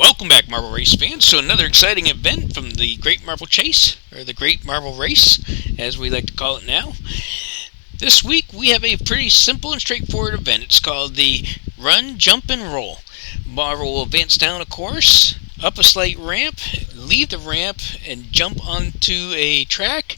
Welcome back, Marble Race fans, to another exciting event from the Great Marble Chase, or the Great Marble Race, as we like to call it now. This week, we have a pretty simple and straightforward event. It's called the Run, Jump, and Roll. Marble will advance down a course, up a slight ramp, leave the ramp, and jump onto a track.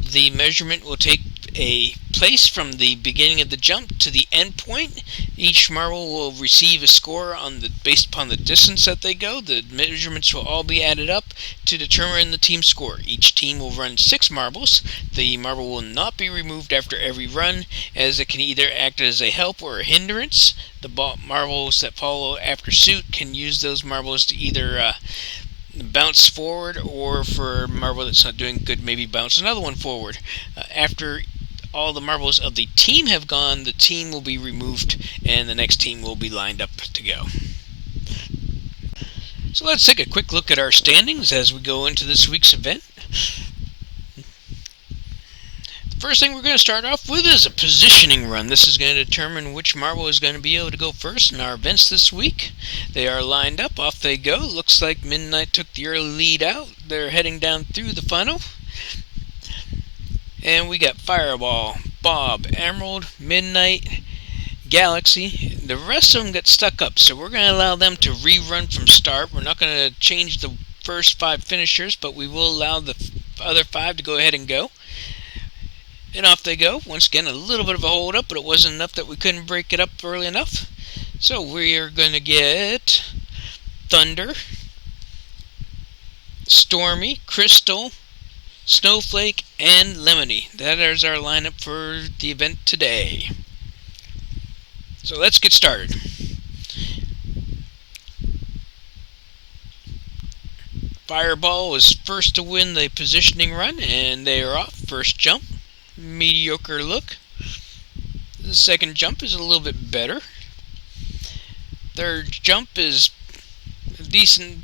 The measurement will take a place from the beginning of the jump to the end point. Each marble will receive a score based upon the distance that they go. The measurements will all be added up to determine the team score. Each team will run 6 marbles. The marble will not be removed after every run, as it can either act as a help or a hindrance. The marbles that follow after suit can use those marbles to either bounce forward, or for a marble that's not doing good, maybe bounce another one forward. After all the marbles of the team have gone, the team will be removed and the next team will be lined up to go. So let's take a quick look at our standings as we go into this week's event. First thing we're going to start off with is a positioning run. This is going to determine which marble is going to be able to go first in our events this week. They are lined up. Off they go. Looks like Midnight took the early lead out. They're heading down through the funnel. And we got Fireball, Bob, Emerald, Midnight, Galaxy. The rest of them got stuck up, so we're going to allow them to rerun from start. We're not going to change the first 5 finishers, but we will allow the other 5 to go ahead and go. And off they go. Once again, a little bit of a hold up, but it wasn't enough that we couldn't break it up early enough. So we are going to get Thunder, Stormy, Crystal, Snowflake, and Lemony. That is our lineup for the event today. So let's get started. Fireball was first to win the positioning run, and they are off. First jump, mediocre look. The second jump is a little bit better. Third jump is decent.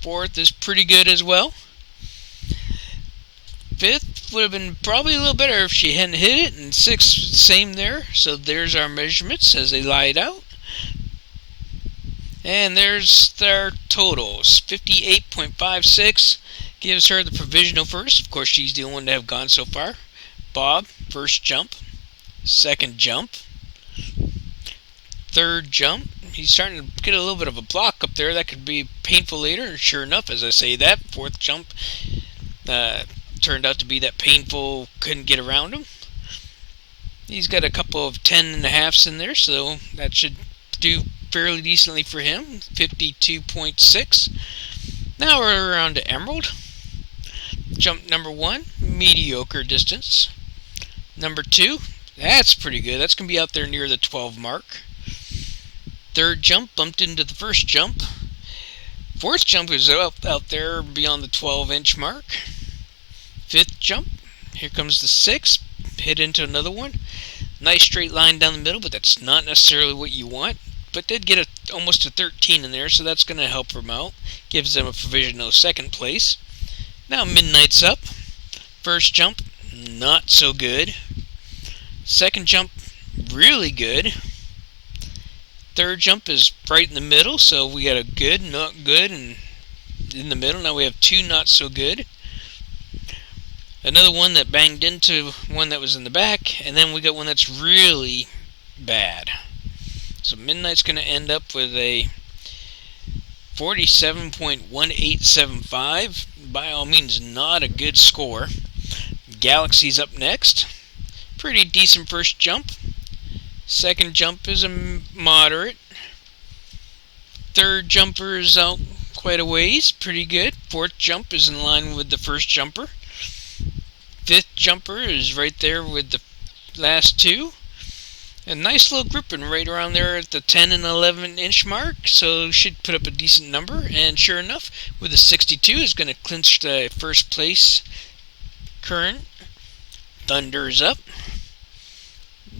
Fourth is pretty good as well. Fifth would have been probably a little better if she hadn't hit it. And sixth, same there. So there's our measurements as they lie it out. And there's their totals. 58.56 gives her the provisional first. Of course, she's the only one to have gone so far. Bob, first jump. Second jump. Third jump. He's starting to get a little bit of a block up there. That could be painful later. And sure enough, as I say that, fourth jump turned out to be that painful, couldn't get around him. He's got a couple of 10.5s in there, so that should do fairly decently for him. 52.6. Now we're around to Emerald. Jump number 1, mediocre distance. Number 2, that's pretty good. That's going to be out there near the 12 mark. Third jump bumped into the first jump. Fourth jump is out there beyond the 12-inch mark. Fifth jump, here comes the 6, hit into another one. Nice straight line down the middle, but that's not necessarily what you want. But did get almost a 13 in there, so that's going to help them out. Gives them a provisional second place. Now Midnight's up. First jump, not so good. Second jump, really good. Third jump is right in the middle, so we got a good, not good, and in the middle. Now we have 2 not so good. Another one that banged into one that was in the back, and then we got one that's really bad. So Midnight's going to end up with a 47.1875. By all means, not a good score. Galaxy's up next. Pretty decent first jump. Second jump is a moderate. Third jumper is out quite a ways. Pretty good. Fourth jump is in line with the first jumper. Fifth jumper is right there with the last 2. A nice little grouping right around there at the 10 and 11-inch mark, so should put up a decent number. And sure enough, with the 62 is going to clinch the first place current. Thunder's up.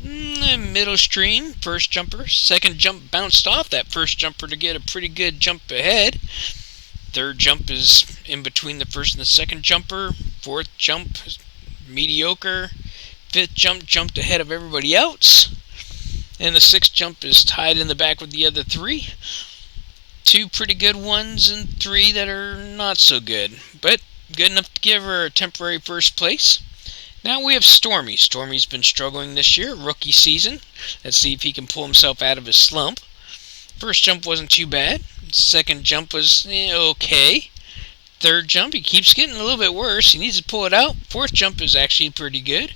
Middle stream, first jumper. Second jump bounced off that first jumper to get a pretty good jump ahead. Third jump is in between the first and the second jumper. Fourth jump, mediocre. Fifth jump jumped ahead of everybody else. And the sixth jump is tied in the back with the other 3. 2 pretty good ones and 3 that are not so good, but good enough to give her a temporary first place. Now we have Stormy. Stormy's been struggling this year, rookie season. Let's see if he can pull himself out of his slump. First jump wasn't too bad. Second jump was okay. Third jump, he keeps getting a little bit worse. He needs to pull it out. Fourth jump is actually pretty good.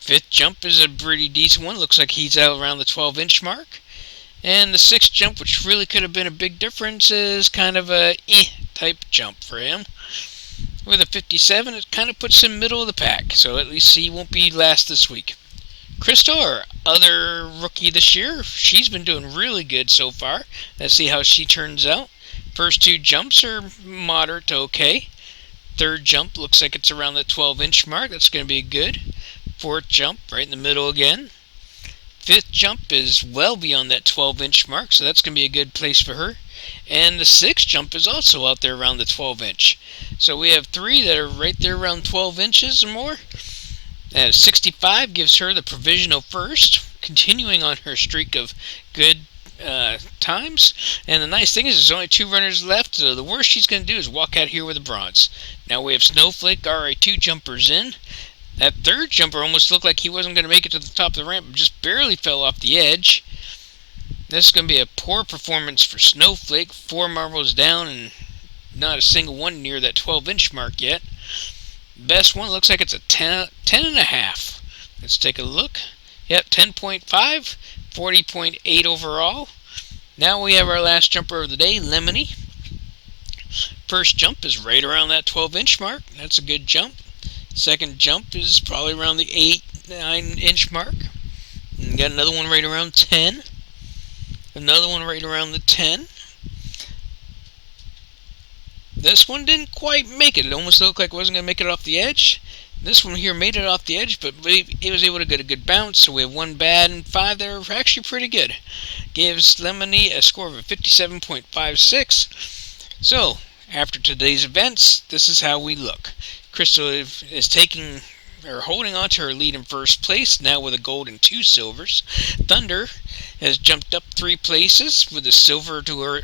Fifth jump is a pretty decent one. Looks like he's out around the 12-inch mark. And the sixth jump, which really could have been a big difference, is kind of a type jump for him. With a 57, it kind of puts him middle of the pack, so at least he won't be last this week. Crystal, our other rookie this year, she's been doing really good so far. Let's see how she turns out. First 2 jumps are moderate to okay. Third jump looks like it's around the 12-inch mark. That's going to be good. Fourth jump, right in the middle again. Fifth jump is well beyond that 12-inch mark, so that's going to be a good place for her. And the sixth jump is also out there around the 12-inch. So we have 3 that are right there around 12 inches or more. And 65 gives her the provisional first, continuing on her streak of good times. And the nice thing is there's only 2 runners left, so the worst she's going to do is walk out here with a bronze. Now we have Snowflake, already 2 jumpers in. That third jumper almost looked like he wasn't going to make it to the top of the ramp, but just barely fell off the edge. This is going to be a poor performance for Snowflake. 4 marbles down and not a single one near that 12-inch mark yet. Best one looks like it's a 10 and a half. Let's take a look. Yep, 10.5, 40.8 overall. Now we have our last jumper of the day, Lemony. First jump is right around that 12-inch mark. That's a good jump. Second jump is probably around the 8-9-inch mark. And got another one right around 10. Another one right around the 10. This one didn't quite make it. It almost looked like it wasn't going to make it off the edge. This one here made it off the edge, but it was able to get a good bounce. So we have 1 bad and 5 that are actually pretty good. Gives Lemony a score of a 57.56. So, after today's events, this is how we look. Crystal is taking or holding on to her lead in first place, now with a gold and 2 silvers. Thunder has jumped up 3 places with a silver to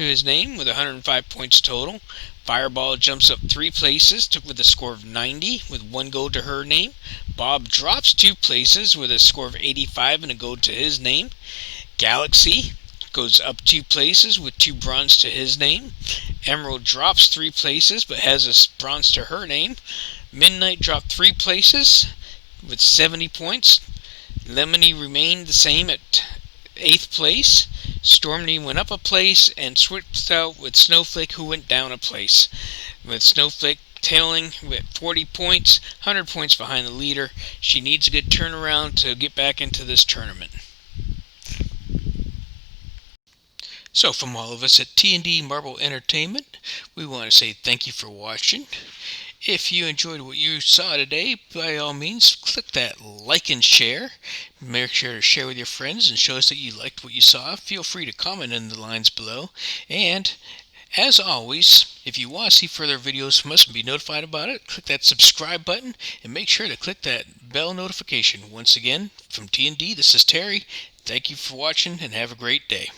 his name with 105 points total. Fireball jumps up 3 places with a score of 90 with 1 gold to her name. Bob drops 2 places with a score of 85 and a gold to his name. Galaxy goes up 2 places with 2 bronze to his name. Emerald drops 3 places but has a bronze to her name. Midnight dropped 3 places with 70 points. Lemony remained the same at 8th place. Stormy went up a place and switched out with Snowflake, who went down a place. With Snowflake tailing with 40 points, 100 points behind the leader. She needs a good turnaround to get back into this tournament. So from all of us at T&D Marble Entertainment, we want to say thank you for watching. If you enjoyed what you saw today, by all means, click that like and share. Make sure to share with your friends and show us that you liked what you saw. Feel free to comment in the lines below. And as always, if you want to see further videos from us and be notified about it, click that subscribe button and make sure to click that bell notification. Once again, from T&D, this is Terry. Thank you for watching and have a great day.